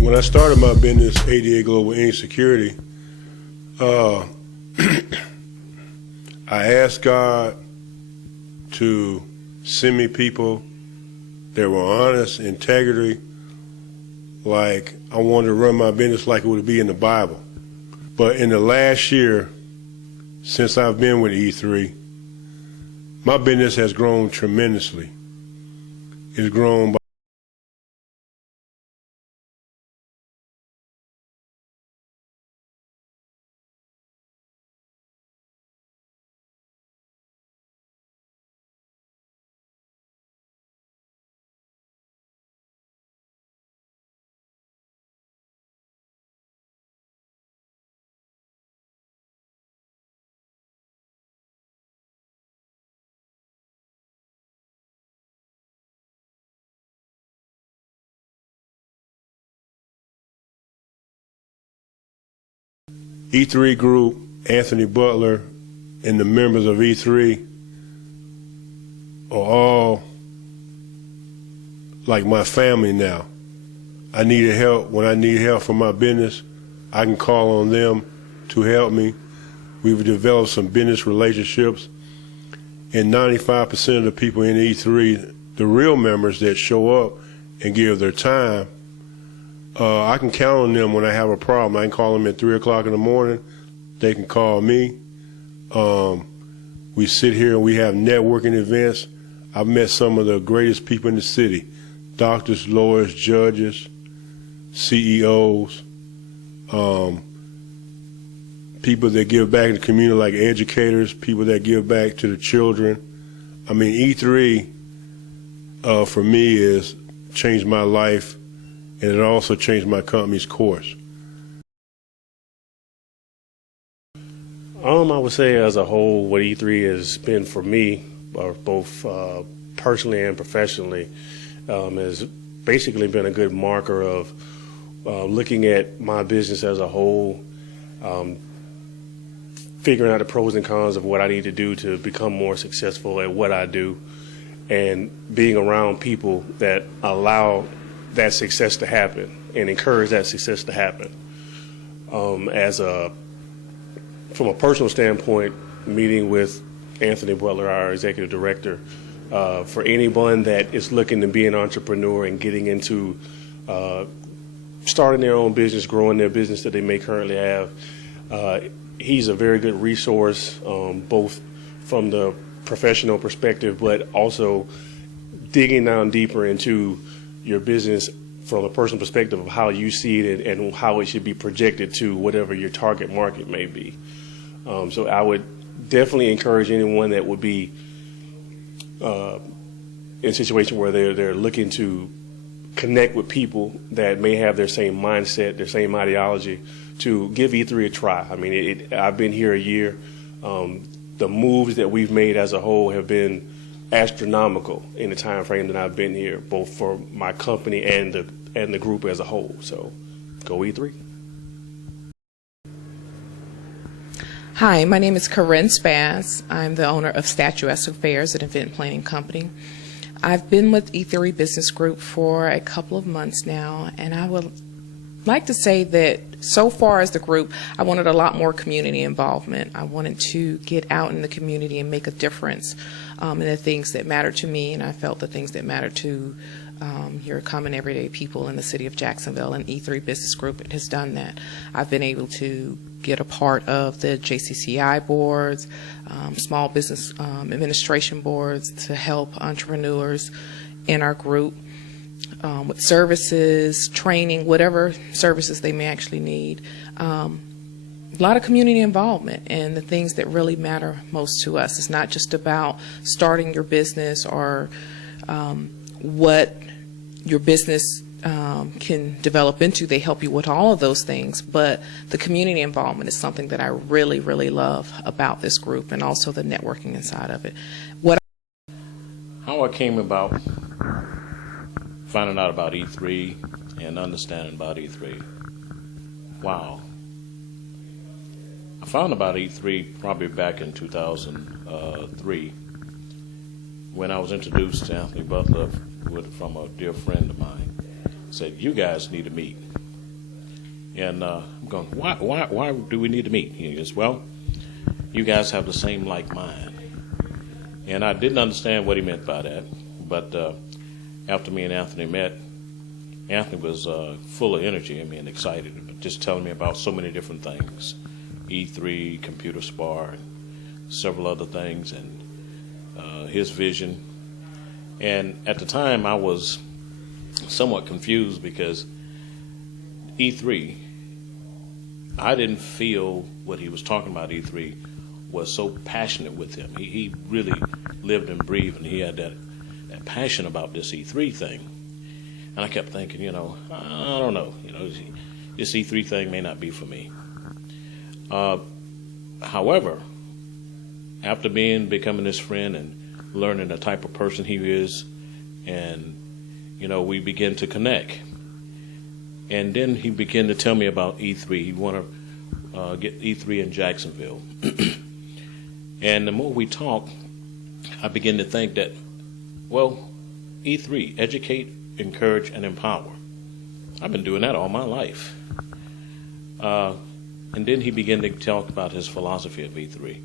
When I started my business, ADA Global Inc. Security, I asked God to send me people that were honest, integrity, like I wanted to run my business like it would be in the Bible. But in the last year, since I've been with E3, my business has grown tremendously. It's grown by E3 Group, Anthony Butler, and the members of E3 are all like my family now. I needed help. When I need help for my business, I can call on them to help me. We've developed some business relationships, and 95% of the people in E3, the real members that show up and give their time, I can count on them when I have a problem. I can call them at 3 o'clock in the morning. They can call me. We sit here and we have networking events. I've met some of the greatest people in the city: doctors, lawyers, judges, CEOs, people that give back in the community like educators, people that give back to the children. I mean, E3 for me has changed my life, and it also changed my company's course. I would say as a whole, what E3 has been for me, both personally and professionally, has basically been a good marker of looking at my business as a whole, figuring out the pros and cons of what I need to do to become more successful at what I do, and being around people that allow that success to happen and encourage that success to happen. From a personal standpoint, meeting with Anthony Butler, our executive director, for anyone that is looking to be an entrepreneur and getting into starting their own business, growing their business that they may currently have, he's a very good resource, both from the professional perspective, but also digging down deeper into your business from a personal perspective of how you see it and how it should be projected to whatever your target market may be. So I would definitely encourage anyone that would be in a situation where they're looking to connect with people that may have their same mindset, their same ideology, to give E3 a try. I mean, I've been here a year. The moves that we've made as a whole have been astronomical in the time frame that I've been here, both for my company and the group as a whole. So go E3. Hi, my name is Corinne Spaz. I'm the owner of Statuesque Affairs, an event planning company. I've been with E3 Business Group for a couple of months now, and I would like to say that so far as the group, I wanted a lot more community involvement. I wanted to get out in the community and make a difference in the things that matter to me, and I felt the things that matter to your common everyday people in the city of Jacksonville, and E3 Business Group has done that. I've been able to get a part of the JCCI boards, small business administration boards, to help entrepreneurs in our group with services, training, whatever services they may actually need. A lot of community involvement and the things that really matter most to us. It's not just about starting your business or what your business can develop into. They help you with all of those things, but the community involvement is something that I really, really love about this group, and also the networking inside of it. How I came about finding out about E3 and understanding about E3. Wow. I found about E3 probably back in 2003 when I was introduced to Anthony Butler from a dear friend of mine. Said, you guys need to meet. And I'm going, why do we need to meet? He goes, well, you guys have the same like mind. And I didn't understand what he meant by that. But after me and Anthony met, Anthony was full of energy, and excited, just telling me about so many different things. E3, Computer Spar, and several other things, and his vision. And at the time, I was somewhat confused because E3, I didn't feel what he was talking about, E3, was so passionate with him. He really lived and breathed, and he had that passion about this E3 thing. And I kept thinking, I don't know, this E3 thing may not be for me. However, after becoming his friend and learning the type of person he is, and, we began to connect. And then he began to tell me about E3. He wanted to get E3 in Jacksonville. And the more we talked, I began to think that, well, E3, educate, encourage, and empower. I've been doing that all my life. And then he began to talk about his philosophy of E3.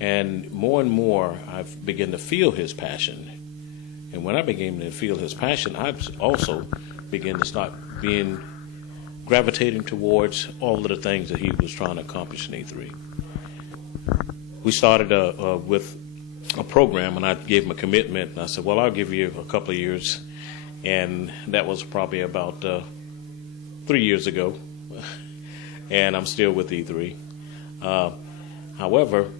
And more, I've begun to feel his passion. And when I began to feel his passion, I also began to start gravitating towards all of the things that he was trying to accomplish in E3. We started with a program, and I gave him a commitment. And I said, well, I'll give you a couple of years. And that was probably about 3 years ago. And I'm still with E3. However,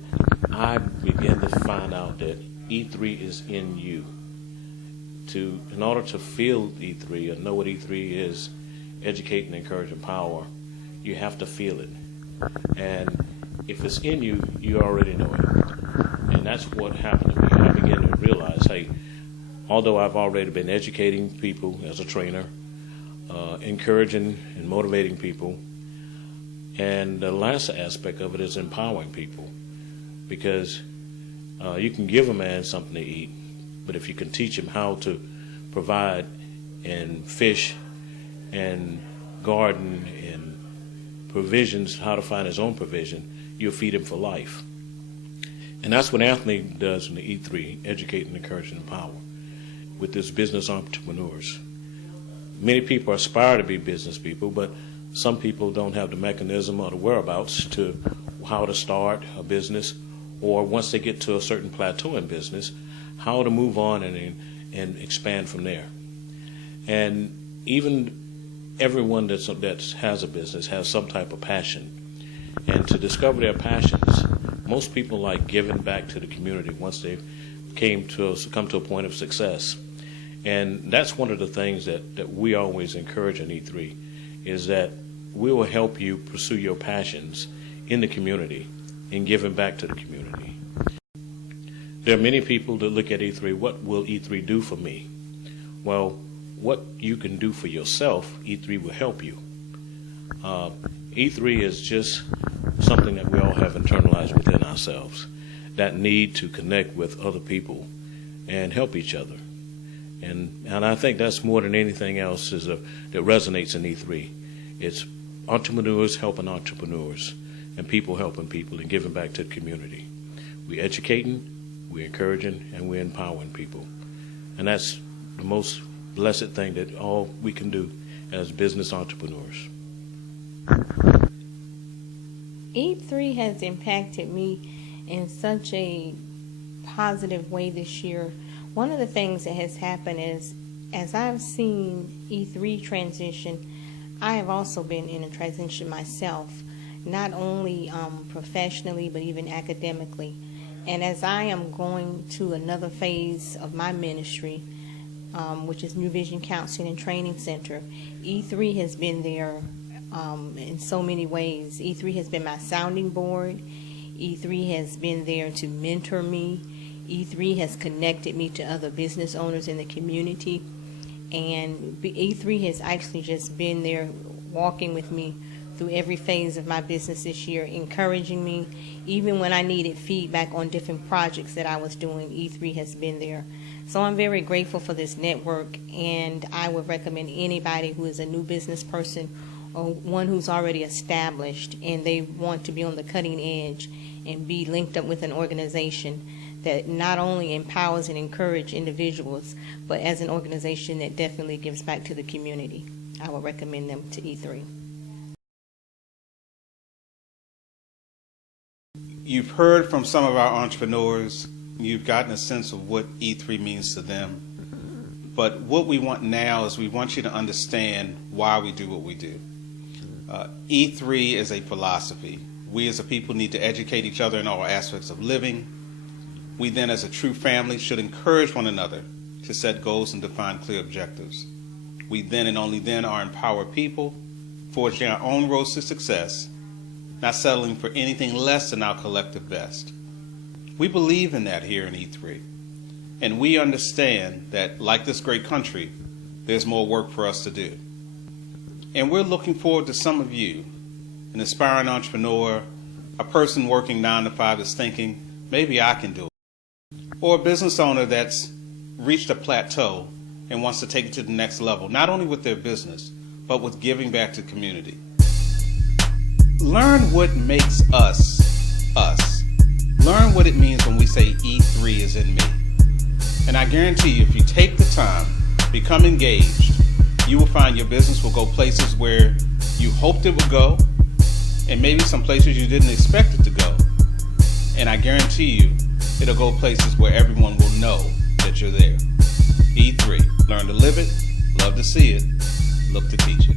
I began to find out that E3 is in you. In order to feel E3 and know what E3 is, educate and encourage and empower, you have to feel it. And if it's in you, you already know it. And that's what happened to me. I began to realize, hey, although I've already been educating people as a trainer, encouraging and motivating people, and the last aspect of it is empowering people, because you can give a man something to eat, but if you can teach him how to provide and fish and garden and provisions, how to find his own provision, you'll feed him for life. And that's what Anthony does in the E3, educate and encourage and empower, with his business entrepreneurs. Many people aspire to be business people, but some people don't have the mechanism or the whereabouts to how to start a business, or once they get to a certain plateau in business, how to move on and expand from there. And even everyone that has a business has some type of passion. And to discover their passions, most people like giving back to the community once they've come to a point of success. And that's one of the things that we always encourage in E3, is that we will help you pursue your passions in the community and giving back to the community. There are many people that look at E3, what will E3 do for me? Well, what you can do for yourself, E3 will help you. E3 is just something that we all have internalized within ourselves, that need to connect with other people and help each other. And I think that's more than anything else that resonates in E3. It's entrepreneurs helping entrepreneurs, and people helping people and giving back to the community. We're educating, we're encouraging, and we're empowering people. And that's the most blessed thing that all we can do as business entrepreneurs. E3 has impacted me in such a positive way this year. One of the things that has happened is, as I've seen E3 transition, I have also been in a transition myself, not only professionally, but even academically. And as I am going to another phase of my ministry, which is New Vision Counseling and Training Center, E3 has been there in so many ways. E3 has been my sounding board. E3 has been there to mentor me. E3 has connected me to other business owners in the community. And E3 has actually just been there walking with me through every phase of my business this year, encouraging me. Even when I needed feedback on different projects that I was doing, E3 has been there. So I'm very grateful for this network, and I would recommend anybody who is a new business person or one who's already established and they want to be on the cutting edge and be linked up with an organization that not only empowers and encourages individuals, but as an organization that definitely gives back to the community, I would recommend them to E3. You've heard from some of our entrepreneurs. You've gotten a sense of what E3 means to them. But what we want now is we want you to understand why we do what we do. E3 is a philosophy. We as a people need to educate each other in all aspects of living. We then as a true family should encourage one another to set goals and define clear objectives. We then and only then are empowered people, forging our own roads to success, not settling for anything less than our collective best. We believe in that here in E3. And we understand that, like this great country, there's more work for us to do. And we're looking forward to some of you, an aspiring entrepreneur, a person working 9 to 5 that's thinking, maybe I can do it, or a business owner that's reached a plateau and wants to take it to the next level, not only with their business, but with giving back to the community. Learn what makes us, us. Learn what it means when we say E3 is in me. And I guarantee you, if you take the time, become engaged, you will find your business will go places where you hoped it would go, and maybe some places you didn't expect it to go. And I guarantee you, it'll go places where everyone will know that you're there. E3, learn to live it, love to see it, look to teach it.